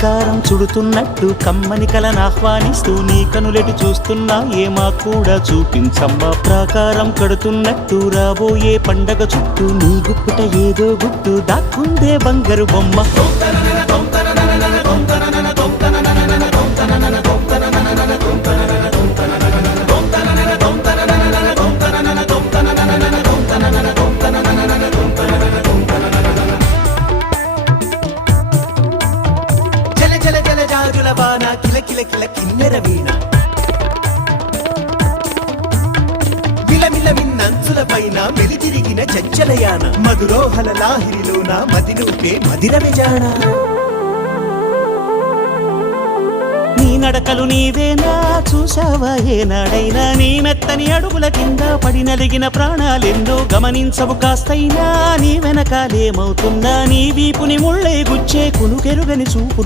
నమస్కారం చుడుతున్నట్టు కమ్మని కలను ఆహ్వానిస్తూ నీ కనులెటి చూస్తున్నా ఏమా కూడా చూపించమ్మా ప్రాకారం కడుతున్నట్టు రాబోయే పండగ చుట్టూ నీ గుప్పుట ఏదో గుట్టు దాక్కుందే బంగారు బొమ్మ. జల జల జల జాజుల వాన కిల కిల కిల కిన్నెర వీణ మిలమిల మిన్నంచుల పైన మెలితిరిగిన చంచలయాన మధురోహల లాహిరిలోన మదినూపే మదిర విజాణ. నీ నడకలు నీవేనా చూసావా ఏనాడైనా నీ మెత్తని అడుగుల కింద పడి నలిగిన ప్రాణాలెన్నో గమనించవు కాస్తైనా నీ వెనకాలేమవుతుందా నీ వీపుని ముళ్ళే గుచ్చే కునుకెరుగని చూపు